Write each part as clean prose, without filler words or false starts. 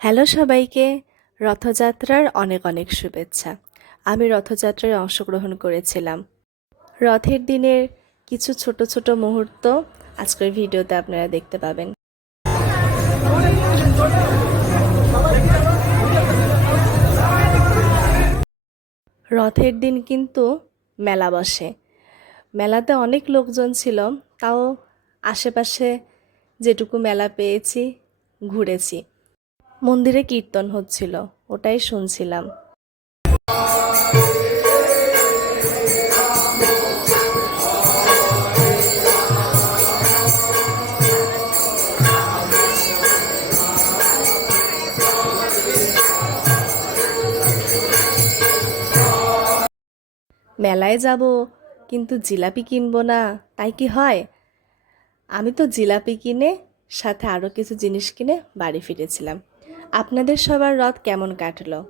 Hello সবাইকে, রথযাত্রার অনেক অনেক শুভেচ্ছা। আমি রথযাত্রায় অংশগ্রহণ করেছিলাম। রথের দিনের কিছু ছোট ছোট মুহূর্ত আজকের ভিডিওতে আপনারা দেখতে পাবেন। রথের দিন কিন্তু মেলা বসে। মেলাতে অনেক লোকজন ছিল, তাও আশেপাশে যেটুকু মেলা পেয়েছি ঘুরেছি। মন্দিরে কীর্তন হচ্ছিল, ওটাই শুনছিলাম। মেলায় যাব কিন্তু জিলাপি কিনবো না, তাই কি হয়? আমি তো জিলাপি কিনে সাথে আরও কিছু জিনিস কিনে বাড়ি ফিরেছিলাম। আপনাদের সবার রথ কেমন কাটলো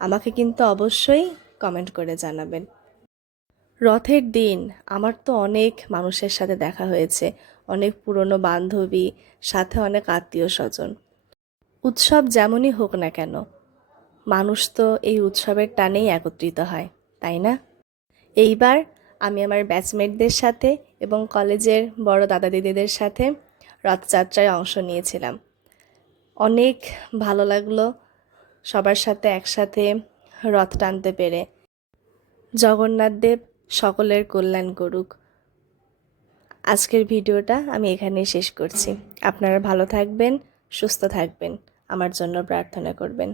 আমাকে কিন্তু অবশ্যই কমেন্ট করে জানাবেন। রথের দিন আমার তো অনেক মানুষের সাথে দেখা হয়েছে, অনেক পুরনো বান্ধবী, সাথে অনেক আত্মীয় স্বজন। উৎসব যেমনই হোক না কেন, মানুষ তো এই উৎসবের টানেই একত্রিত হয়, তাই না? এইবার আমি আমার ব্যাচমেটদের সাথে এবং কলেজের বড় দাদা দিদিদের সাথে রথযাত্রায় অংশ নিয়েছিলাম। অনেক ভালো লাগলো সবার সাথে একসাথে রথ টানতে পেরে। জগন্নাথ দেব সকলের কল্যাণ করুক। আজকের ভিডিওটা আমি এখানেই শেষ করছি। আপনারা ভালো থাকবেন, সুস্থ থাকবেন, আমার জন্য প্রার্থনা করবেন।